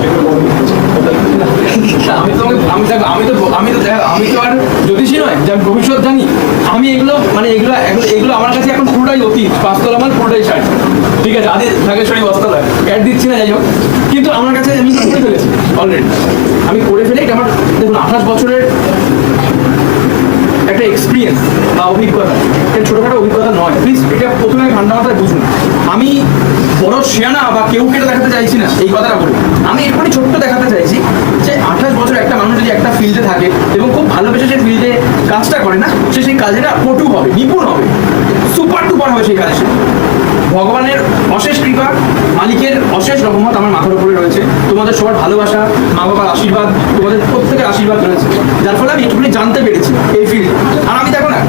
আমি তো আর জ্যোতিষী নয় যে আমি ভবিষ্যৎ জানি। আমি এগুলো আমার কাছে এখন পুরোটাই অতীত, 5 তলা মাল পুরোটাই শাড়ি, ঠিক আছে? আদি নাগেশ্বরী বস্ত্রালয় অ্যাড দিচ্ছি না, যাই হোক, কিন্তু আমার কাছে আমি করে ফেলেছি অলরেডি। আমি করে ফেলে এটা আমার দেখুন 28 বছরের একটা এক্সপিরিয়েন্স বা অভিজ্ঞতা, এটা ছোটোখাটো অভিজ্ঞতা নয়, প্লিজ এটা প্রথমে ঠান্ডা মাথায় বুঝুন। আমি বড় শেয়ানা বা কেউ কেটে দেখাতে চাইছি না, এই কথাটা বলি। আমি এরপরই ছোট্ট দেখাতে চাইছি যে 28 বছর একটা মানুষ যদি একটা ফিল্ডে থাকে এবং খুব ভালোবেসে সেই ফিল্ডে কাজটা করে না, সে সেই কাজটা পটু হবে, নিপুণ হবে, সুপার টুপার হবে সেই কাজে। ভগবানের অশেষ কৃপা, মালিকের অশেষ রহমত আমার মাথার উপরে রয়েছে, তোমাদের সবার ভালোবাসা, মা বাবার আশীর্বাদ, তোমাদের প্রত্যেক আশীর্বাদ রয়েছে, যার ফলে আমি একটুখানি জানতে পেরেছি এই ফিল্ড। আর আমি দেখো না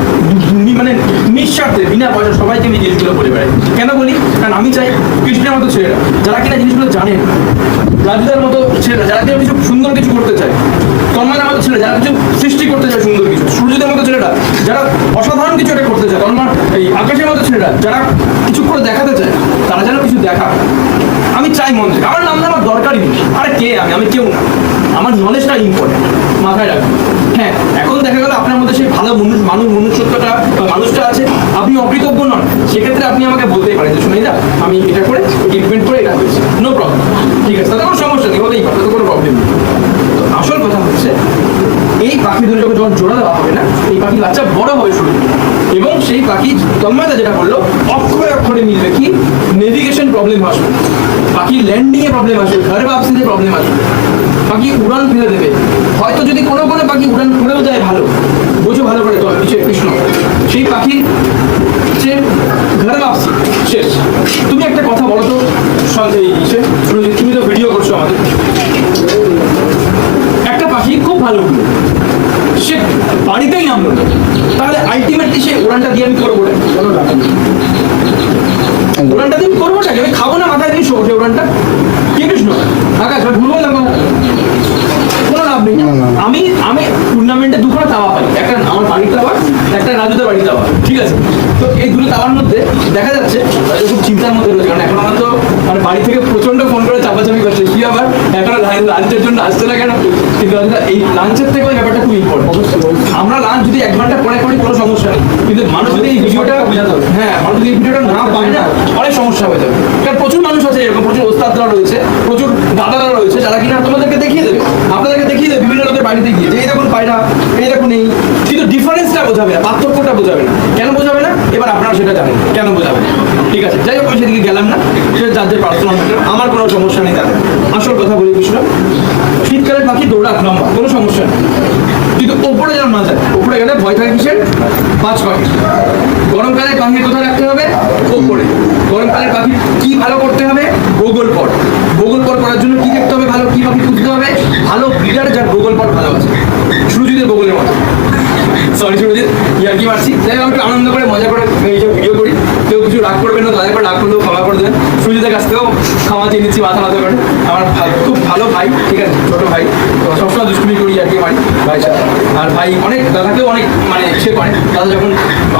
মানে নিঃস্বার্থে বিনা পয়সা সবাইকে আমি জিনিসগুলো বলে বেড়াই। কেন বলি? কারণ আমি চাই কৃষ্ণের মতো ছেলেরা, যারা কিনা জিনিসগুলো জানে, রাজুদার মতো ছেলেরা, যারা কিনা কিছু সুন্দর কিছু করতে চায়, তন্ময়ের মতো ছেলে যারা কিছু সৃষ্টি করতে চায় সুন্দর কিছু, সূর্যদের মতো ছেলেরা যারা অসাধারণ কিছু একটা করতে চায়, তন্ময় এই আকাশের মতো ছেলেরা যারা কিছু করে দেখাতে চায়, তারা যেন কিছু দেখা। আমি চাই মন থেকে, আমার নাম আমার দরকারই নেই। আরে কে আমি কেউ না, আমার নলেজটা ইম্পর্টেন্ট, মাথায় রাখবেন। হ্যাঁ, এখন দেখা গেল আপনার মধ্যে সেই ভালো মনুষ্যত্বটা বা মানুষটা আছে, আপনি অকৃতজ্ঞ নন, সেক্ষেত্রে আপনি আমাকে বলতেই পারেন যে শুনে যা আমি এটা করে ট্রিটমেন্ট করে এটা হয়েছে, নো প্রবলেম, ঠিক আছে, তাতে কোনো সমস্যা নেই, হতেই পারে, তাতে কোনো প্রবলেম নেই। তো আসল কথা হচ্ছে এই পাখি দুটো যখন জোড়া দেওয়া হবে না, এই পাখির বাচ্চা বড় হবে শুরু, এবং সেই পাখি তন্ময়দা যেটা বললো অক্ষরে অক্ষরে মিলবে কি নেভিগেশন প্রবলেম আসবে, পাখির ল্যান্ডিংয়ে প্রবলেম আসবে, ঘর বাপসিতে প্রবলেম আসবে, পাখি উড়ান ফেলে দেবে। হয়তো যদি কোনো পাখি উড়ান ফেলেও যায় ভালো, বোঝো ভালো করে তো কৃষ্ণ, সেই পাখির যে ঘর বাপসি শেষ। তুমি একটা কথা বলো তো তুমি তো ভিডিও করছো আমাদের, একটা পাখি খুব ভালো উঠলো, সে বাড়িতেই নামলো, তাহলে আলটিমেটলি সে উড়ানটা দিয়ে আমি করবো না, উড়ানটা দিয়ে করবো না, আমি খাবো না মাথায় দিয়ে শোবো সে উড়ানটা। কি কৃষ্ণ আকাশ ভুল বললাম, কোনো লাভ নেই। আমি টুর্নামেন্টে দুখানা তাওয়া পাই, একটা আমার বাড়ির তাওয়া, একটা রাজুদার বাড়ির তাওয়া, ঠিক আছে। তো এই দুটো তাওয়ার মধ্যে দেখা যাচ্ছে খুব চিন্তার মধ্যে রয়েছে, কারণ এখন আমার তো মানে বাড়ি থেকে প্রচন্ড ফোন করে চাপাচাপি করছে, কি আবার এখন লাঞ্চের জন্য আসছে না কেন, কিন্তু এই লাঞ্চের থেকে ওই ব্যাপারটা খুব ইম্পর্টেন্ট। আমরা লাঞ্চ যদি 1 ঘন্টা পরে করি কোনো সমস্যা নেই, কিন্তু মানুষ যদি এই ভিডিওটা হ্যাঁ মানুষ যদি এই ভিডিওটা না পায় না অনেক সমস্যা হয়ে যাবে। কারণ প্রচুর মানুষ আছে এরকম, প্রচুর ওস্তাদরা রয়েছে, প্রচুর দাদারা রয়েছে, যারা কিনা তোমাদেরকে দেখিয়ে দেবে, আপনাদেরকে দেখিয়ে দেবে বিভিন্ন লোকের বাড়িতে গিয়ে যে এই দেখুন পায়রা, এই দেখুন এই, কিন্তু ডিফারেন্সটা বোঝাবে না, পার্থক্যটা বোঝাবে না। কেন বোঝাবে না এবার আপনারা সেটা জানেন কেন বোঝাবে না, ঠিক আছে। যাই হোক আমি সেদিকে গেলাম না, সেটা যাদের পার্সোনাল, আমার কোনো সমস্যা নেই তাদের। আসল কথা বলি কৃষ্ণ, শীতকালের পাখি দৌড়াক লম্বা কোনো সমস্যা নেই, কিন্তু ওপরে যেন না যায়, ওপরে গেলে ভয় থাকে কিসের, বাজ পাখি। গরমকালে পাখি কোথায় রাখতে হবে, ওপরে। গরমকালের পাখি কি ভালো করতে হবে, গোগল পট। গোগল পট করার জন্য কি দেখতে হবে, ভালো কি পাখি খুঁজতে হবে, ভালো ব্রিডার যার গোগল পট ভালো আছে, সুরজিতের গোগলের মতো। সরি সুরজিৎ, ইয়ার্কি মারছি, যাই হোক একটু আনন্দ করে মজা করে এই যে ভিডিও করি, কেউ কিছু রাগ করবেন না, দয়া করে রাগ করলেও ক্ষমা করে দেবেন। সুরজিতের কাছ থেকেও ক্ষমা চেয়ে নিচ্ছি মাথা মাথা করে, আমার খুব ভালো ভাই, ঠিক আছে, ছোটো ভাই, তো সবসময় দুষ্টুমি করি আর কি মারি ভাইয়ের সাথে। আর ভাই অনেক দাদাকেও অনেক মানে সে করে, দাদা যখন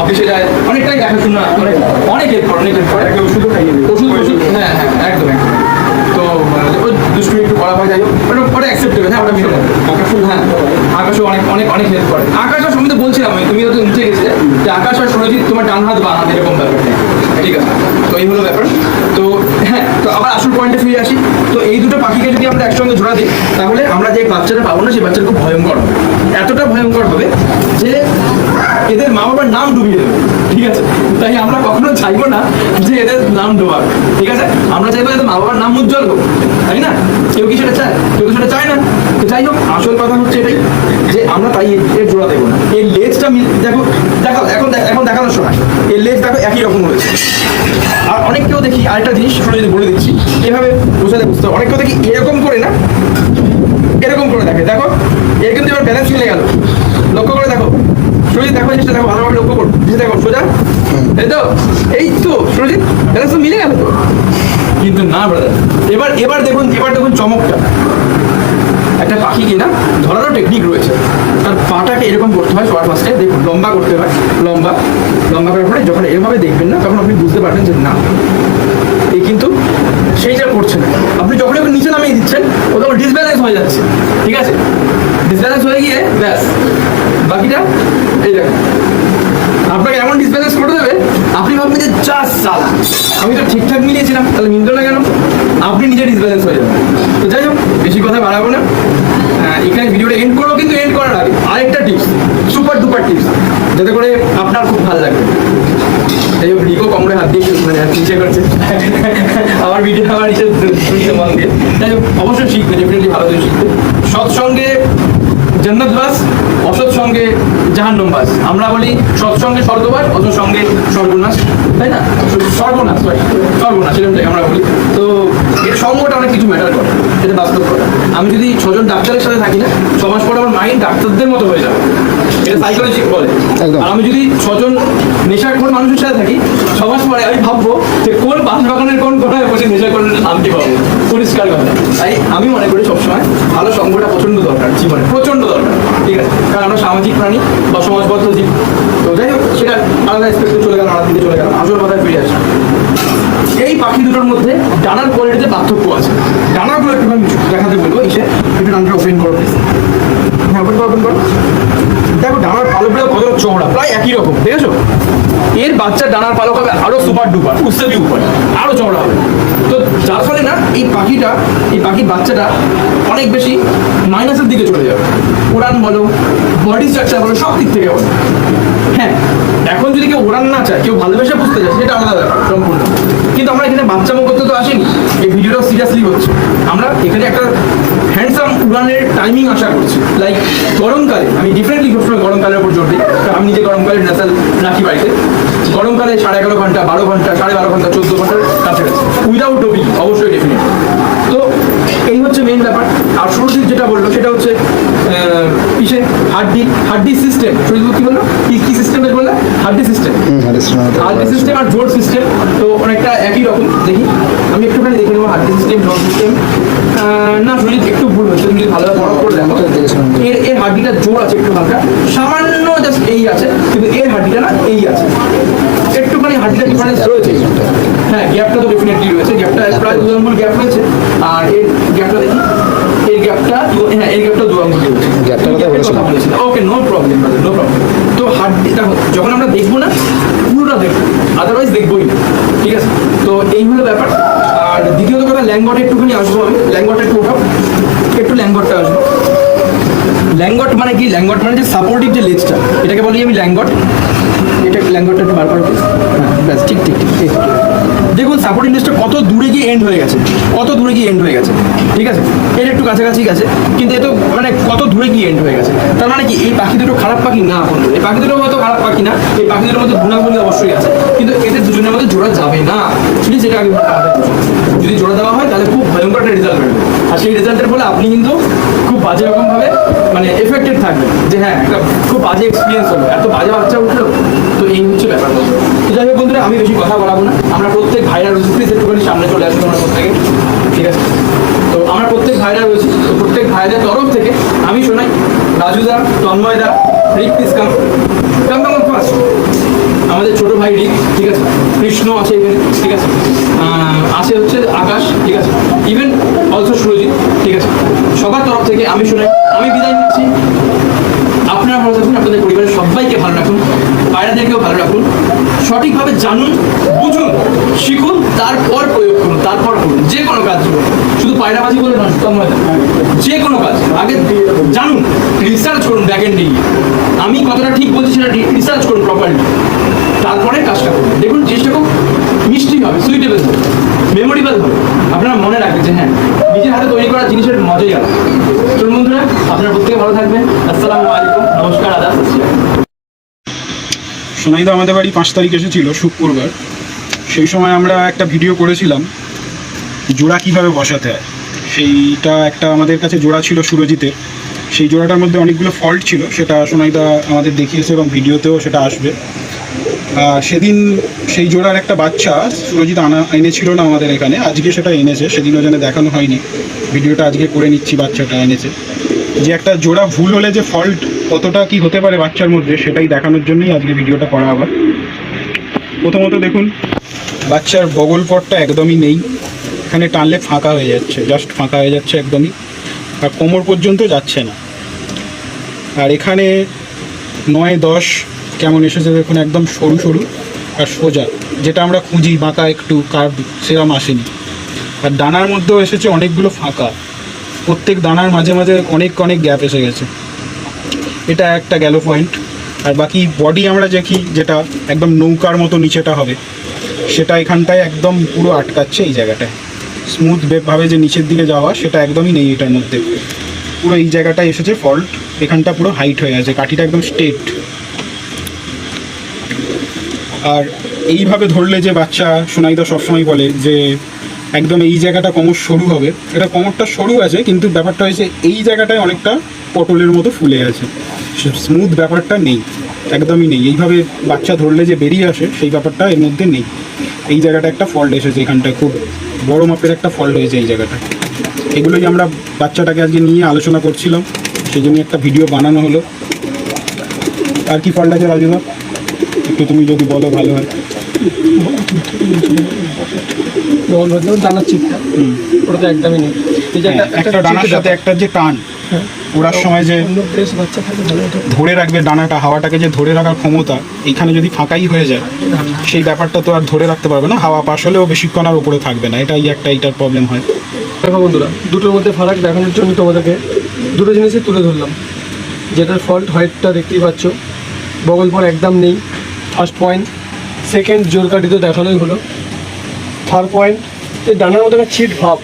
অফিসে যায় অনেকটাই দেখাশোনা করে, অনেক হেল্প করে, অনেক হেল্প করে, ওষুধও খাইয়ে দেবে, ওষুধ হ্যাঁ হ্যাঁ একদম একদম। তো ওই দুষ্টুমি একটু করা হয়, যাই হোক ওটা অ্যাকসেপ্টেবল, হ্যাঁ ওটা মিলে আকাশ, হ্যাঁ আকাশও অনেক অনেক অনেক হেল্প করে। আকাশ আর সমিত বলছিলাম আমি, তুমি হয়তো নিচে গেছিলে যে আকাশ আর সুরজিৎ তোমার ডান হাত বা হাত এরকম ব্যাপারটা, ঠিক আছে। তো এই হলো ব্যাপার। তো হ্যাঁ, তো আবার আসল পয়েন্টে ফিরে আসি। তো এই দুটো পাখিকে যদি আমরা একসঙ্গে জোড়া দিই, তাহলে আমরা যে বাচ্চাটা পাবো না সেই বাচ্চাটা খুব ভয়ঙ্কর হবে, এতটা ভয়ঙ্কর হবে যে এদের মা বাবার নাম ডুবিয়ে দেবে, ঠিক আছে। তাই আমরা কখনো চাইবো না যে এদের নাম ডোবাক, ঠিক আছে। আমরা চাইবো এদের মা বাবার নাম উজ্জ্বল হোক, তাই না? কেউ কি সেটা চায়? কেউ তো সেটা চায় না। তো যাই হোক, আসল কথা হচ্ছে এটাই যে আমরা তাই এর জোড়া দেবো না। এর লেজটা দেখো, দেখাও এখন দেখানোর সময় এর লেজ দেখো একই রকম হয়েছে। আর অনেককেও দেখি আরেকটা জিনিস যদি বলে দিচ্ছি, এভাবে বোঝাতে বুঝতে হবে, অনেককেও দেখি এরকম করে না, এরকম করে দেখে, দেখো এর কিন্তু এবার ব্যালেন্স মিলে গেল, লক্ষ্য করে দেখো সুরজিৎ, দেখো জিনিসটা দেখো ভালোভাবে লক্ষ্য করো, দেখো সোজা, এই তো সুরজিৎ ব্যালেন্স তো মিলে গেল তো, কিন্তু না ব্রাদার। এবার দেখুন চমকটা, একটা পাখি কিনা ধরারও টেকনিক রয়েছে, তার পাটাকে এরকম করতে হয় সবার ফার্স্টে, দেখুন লম্বা করতে হয়, লম্বা করার পরে যখন এভাবে দেখবেন না, তখন আপনি বুঝতে পারবেন যে না এই কিন্তু সেইটা করছে না। আপনি যখন ওকে নিচে নামিয়ে দিচ্ছেন ও তখন ডিসব্যালেন্স হয়ে যাচ্ছে, ঠিক আছে। ডিসব্যালেন্স হয়ে গিয়ে ব্যাস বাকিটা এই দেখুন আপনাকে এমন ডিসব্যালেন্স করে দেবে, আপনি ভাববেন যে যা সালা আমি তো ঠিকঠাক মিলিয়েছিলাম, তাহলে মিলতো না কেন, আপনি নিজে ডিসব্যালেন্স হয়ে যাবেন। তো যাই হোক, বেশি কথা বাড়াবো না, এখানে ভিডিওটা এন্ড করবো, কিন্তু এন্ড করার আগে আরেকটা টিপস, সুপার ডুপার টিপস, যাতে করে আপনার খুব ভালো লাগবে। যাই হোক, রিকো কমরে হাত দিয়ে মানে নিচে করছে আমার ভিডিও, আমার নিচে মন দিয়ে। যাই হোক, অবশ্যই শিখবে, ডেফিনেটলি ভালো করে শিখবে। সৎসঙ্গে জান্নাত বাস, অসৎ সঙ্গে জাহান্নাম বাস। আমরা বলি সৎসঙ্গে স্বর্গবাস, অসৎ সঙ্গে সর্বনাশ, তাই না? সর্বনাশ এরকমটাই আমরা বলি। তো এর সঙ্গটা অনেক কিছু ম্যাটার করে, এটা বাস্তব কথা। আমি যদি 6 জন ডাক্তারের সাথে থাকি না, 6 মাস পরে আমার মাইন্ড ডাক্তারদের মতো হয়ে যাবে, এটা সাইকোলজি বলে। একদম। আর আমি যদি 6 জন নেশাখোর মানুষের সাথে থাকি, 6 মাস পরে আমি ভাববো যে কোন বাঁশবাগানের কোন কোনায় বসে নেশাখোরের নামটি পাবো, পরিষ্কার কথা। তাই আমি মনে করি সবসময় ভালো সঙ্গটা প্রচণ্ড দরকার জীবনে, প্রচণ্ড দরকার, ঠিক আছে? কারণ আমরা সামাজিক প্রাণী বা সমাজবদ্ধ জীব। তো যাই হোক, সেটা আলাদা এক্সপেক্টে চলে গেল, আলাদা দিকে চলে গেল, আসল কথায় ফিরে আসা। এই পাখি দুটোর মধ্যে ডানার কোয়ালিটিতে পার্থক্য আছে। ডানাগুলো একটুখানি দেখাতে বলবো, এসে একটু ডানাটা ওপেন করো, হ্যাঁ ওপেন করো। দেখো ডানার পালকগুলো কতটা চওড়া, প্রায় একই রকম, দেখেছো? এর বাচ্চার ডানার পালক হবে আরো সুপার ডুপার, উঠতে উপরে আরো চওড়া হবে। তো যার ফলে না এই পাখির বাচ্চাটা অনেক বেশি মাইনাসের দিকে চলে যাবে, উড়ান বলো, বডি স্ট্রাকচার বলো, সব দিক থেকে বলো। হ্যাঁ, এখন যদি কেউ উড়ান না চায়, কেউ ভালোবেসে বুঝতে চায়, সেটা আলাদা ব্যাপার সম্পূর্ণ। কিন্তু আমরা এখানে বাচ্চামো করতে তো আসিনি, এই ভিডিওটাও সিরিয়াসলি হচ্ছে। আমরা এখানে একটা হ্যান্ডসাম উড়ানের টাইমিং আশা করছি। লাইক গরমকালে, আমি ডিফারেন্টলি সবসময় গরমকালের উপর জোর দিই, কারণ আমি নিজে গরমকালে ন্যাসাল রাখি বাড়িতে। গরমকালে 11.5 ঘন্টা, 12 ঘন্টা, 12.5 ঘন্টা, 14 ঘন্টার কাছাকাছি, উইদাউট ডোবি, অবশ্যই ডেফিনেট। তো এই হচ্ছে মেইন ব্যাপার। আর সুরজিৎ যেটা বললো সেটা হচ্ছে হাড্ডি সিস্টেম। সুরজিৎ কি বললো, কি সিস্টেমের বললো? হাড্ডি সিস্টেম, হাড্ডি সিস্টেম আর জোর সিস্টেম তো অনেকটা একই রকম। দেখি আমি একটুখানি দেখে নেবো হাড্ডি সিস্টেম, জোর সিস্টেম। না সুরজিৎ একটু ভুল হচ্ছে, তুমি যদি ভালোভাবে বড় করে দেখো, এর হাড্ডিটা জোর আছে একটু হালকা, সামান্য জাস্ট এই আছে, কিন্তু এর হাড্ডিটা না এই আছে, একটুখানি হাড্ডিটা ডিফারেন্স রয়েছে। হ্যাঁ, গ্যাপটা তো ডেফিনেটলি রয়েছে, গ্যাপটা প্রায় 2 আঙ্গুল গ্যাপ রয়েছে। আর এর গ্যাপটা দেখি, এর গ্যাপটা, হ্যাঁ এর গ্যাপটা 2 আঙ্গুল রয়েছে। কথা বলেছিলাম, ওকে, নো প্রবলেম, নো প্রবলেম। তো হাড্ডি দেখো, যখন আমরা দেখবো না পুরোটা দেখবো, আদারওয়াইজ দেখবোই না, ঠিক আছে? তো এই হলো ব্যাপার। আর দ্বিতীয়ত কথা, ল্যাঙ্গটে একটুখানি আসবো আমি, ল্যাঙ্গটটা একটু উঠাও, একটু ল্যাঙ্গটটা আসবো। ল্যাঙ্গট মানে কি? ল্যাঙ্গট মানে যে সাপোর্টিভ যে লেজটা, এটাকে বলি আমি ল্যাঙ্গট। এটা ল্যাঙ্গটটা একটু বার করো, হ্যাঁ ব্যাস, ঠিক। দেখুন সাপোর্টিভ লেজটা কত দূরে গিয়ে এন্ড হয়ে গেছে, ঠিক আছে? এটা একটু কাছাকাছি গেছে, কিন্তু এ তো মানে কত দূরে গিয়ে এন্ড হয়ে গেছে। তার মানে কি এই পাখি দুটো খারাপ পাখি না? বন্ধু, এই পাখি দুটো হয়তো খারাপ পাখি না, এই পাখি দুটোর মধ্যে গুণাগুণি অবশ্যই আছে, কিন্তু এদের দুজনের মধ্যে জোড়া যাবে না। প্লিজ এটা আগে যদি জোড়া দেওয়া হয় তাহলে খুব ভয়ঙ্কর একটা রেজাল্ট বেরোবে। আর সেই রেজাল্টের ফলে আপনি কিন্তু খুব বাজে রকমভাবে মানে এফেক্টেড থাকবেন, যে হ্যাঁ একটা খুব বাজে এক্সপিরিয়েন্স হলো, এত বাজে বাচ্চা উঠলো। তো এই হচ্ছে ব্যাপার। তো যাই হোক বন্ধুরা, আমি বেশি কথা বলাবো না। আমরা প্রত্যেক ভাইরা রয়েছি, প্লিজ একটুখানি সামনে চলে আসবো আমরা প্রত্যেকে, ঠিক আছে? তো আমরা প্রত্যেক ভাইরা রয়েছি, তো প্রত্যেক ভাইদের তরফ থেকে আমি শোনাই, রাজুদা, তন্ময়দা, রিক প্লিজ কাম ফার্স্ট। আমাদের ছোট ভাই রিক, ঠিক আছে? কৃষ্ণ আছে এখানে, ঠিক আছে? আছে হচ্ছে আকাশ, ঠিক আছে? ইভেন অলসো সুরজিৎ, ঠিক আছে? সবার তরফ থেকে আমি শোনাই, আমি বিদায় নিচ্ছি। আপনারা ভালো থাকুন, আপনাদের পরিবারের সবাইকে ভালো রাখুন, পায়রাদেরকেও ভালো রাখুন, সঠিকভাবে জানুন, বুঝুন, শিখুন, তারপর প্রয়োগ করুন, তারপর করুন যে কোনো কাজ। শুধু পায়রাবাজি বলে নয়, যে কোনো কাজ আগে জানুন, রিসার্চ করুন ব্যাকএন্ডে গিয়ে। আমি কতটা ঠিক বলছি সেটা রিসার্চ করুন প্রপারলি, তারপরে কাজটা করুন। দেখুন জিনিসটা খুব মিষ্টি হবে, সুইটেবল হবে, মেমোরেবল হবে। আপনারা মনে রাখবেন যে হ্যাঁ, নিজের হাতে তৈরি করা জিনিসের মজাই আলাদা। চলুন বন্ধুরা, আপনারা প্রত্যেকে ভালো থাকবেন। আসসালামু আলাইকুম, নমস্কার, আদাব। সোনাইদা আমাদের বাড়ি 5 তারিখ এসেছিল, শুক্রবার। সেই সময় আমরা একটা ভিডিও করেছিলাম জোড়া কিভাবে বসাতে হয়। সেইটা একটা আমাদের কাছে জোড়া ছিল সুরজিতের, সেই জোড়াটার মধ্যে অনেকগুলো ফল্ট ছিল, সেটা সোনাইদা আমাদের দেখিয়েছে এবং ভিডিওতেও সেটা আসবে। সেদিন সেই জোড়ার একটা বাচ্চা সুরজিৎ এনেছিল না আমাদের এখানে, আজকে সেটা এনেছে, সেদিনও যেন দেখানো হয়নি, ভিডিওটা আজকে করে নিচ্ছি। বাচ্চাটা এনেছে যে একটা জোড়া ভুল হলে যে ফল্ট কতটা কি হতে পারে বাচ্চার মধ্যে, সেটাই দেখানোর জন্যই আজকে ভিডিওটা করা আবার। প্রথমত দেখুন, বাচ্চার বগল পটটা একদমই নেই, এখানে টানলে ফাঁকা হয়ে যাচ্ছে, জাস্ট ফাঁকা হয়ে যাচ্ছে একদমই, আর কোমর পর্যন্ত যাচ্ছে না। আর এখানে 9-10 কেমন এসেছে দেখুন, একদম সরু সরু আর সোজা, যেটা আমরা খুঁজি বাঁকা একটু কার্ভ, সেরকম আসেনি। আর দানার মধ্যেও এসেছে অনেকগুলো ফাঁকা, প্রত্যেক দানার মাঝে মাঝে অনেক গ্যাপ এসে গেছে। এটা একটা গেল পয়েন্ট। আর বাকি বডি আমরা দেখি যেটা একদম নৌকার মতো নিচেটা হবে, সেটা এখানটায় একদম পুরো আটকাচ্ছে, এই জায়গাটায় স্মুথ ভাবে যে নিচের দিকে যাওয়া সেটা একদমই নেই এটার মধ্যে। পুরো এই জায়গাটায় এসেছে ফল্ট, এখানটা পুরো হাইট হয়ে আছে, কাঠিটা একদম স্ট্রেট। আর এইভাবে ধরলে যে বাচ্চা, সোনাইদা সবসময় বলে যে একদম এই জায়গাটা কোমর সরু হবে, এটা কোমরটা সরু আছে কিন্তু ব্যাপারটা হয়েছে এই জায়গাটায় অনেকটা পটলের মতো ফুলে আছে, স্মুথ ব্যাপারটা নেই, একদমই নেই। এইভাবে বাচ্চা ধরলে যে বেরিয়ে আসে সেই ব্যাপারটা এর মধ্যে নেই। এই জায়গাটা একটা ফল্ট এসেছে, এখানটায় খুব বড় মাপের একটা ফল্ট হয়েছে এই জায়গাটা। এগুলোই আমরা বাচ্চাটাকে আজকে নিয়ে আলোচনা করছিলাম, সেই জন্য একটা ভিডিও বানানো হলো। আর কি ফল্ট আছে রাজুদা, একটু তুমি যদি বলো ভালো হয়। যেমন ধরতে দানার চিপটা ওটা তো একদমই নেই। এই যে একটা ডানার সাথে একটা যে টান ওড়ার সময় যে অন্য ড্রেস বাচ্চা থাকে ভালো হতো। ধরে রাখবে ডানাটা, হাওয়াটাকে যে ধরে রাখার ক্ষমতা, এইখানে যদি ফাঁকাই হয়ে যায় সেই ব্যাপারটা তো আর ধরে রাখতে পারবে না, হাওয়া পাস হলেও বেশিক্ষণ আর উপরে থাকবে না, এটাই একটা এইটার প্রবলেম হয়। দেখো বন্ধুরা, দুটোর মধ্যে ফারাক দেখানোর জন্য তোমাদেরকে দুটো জিনিসই তুলে ধরলাম। যেটার ফল্ট হোয়াইটটা দেখতেই পাচ্ছ, বগল পর একদম নেই, ফার্স্ট পয়েন্ট। সেকেন্ড, জোর কাঠি তো দেখানোই হলো। থার্ড পয়েন্ট, এই ডানার মধ্যে একটা ছিট ভাব,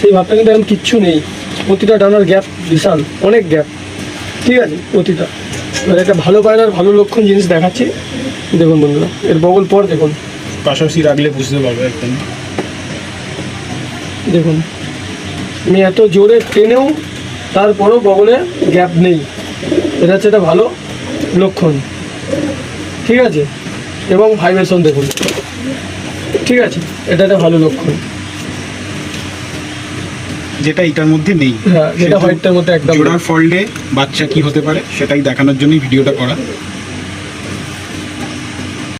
সেই ভাবটা কিন্তু এখন কিচ্ছু নেই। প্রতিটা ডানার গ্যাপ বিশাল, অনেক গ্যাপ, ঠিক আছে প্রতিটা। এবার একটা ভালো পায়রার ভালো লক্ষণ জিনিস দেখাচ্ছি, দেখুন বন্ধুরা, এর বগল পর দেখুন, পাশাপাশি রাখলে বুঝতে পারবে একদম। দেখুন আমি এত জোরে টেনেও তারপরও বগলে গ্যাপ নেই, এটা হচ্ছে একটা ভালো লক্ষণ, ঠিক আছে। এবং ভাইব্রেশন দেখুন, ঠিক আছে, এটা একটা ভালো লক্ষণ, যেটা এটার মধ্যে নেই। হ্যাঁ, যেটা হোয়াইটটার মধ্যে একদম নেই। জোড়ার ফল্টে বাচ্চা কি হতে পারে সেটাই দেখানোর জন্যই ভিডিওটা করা।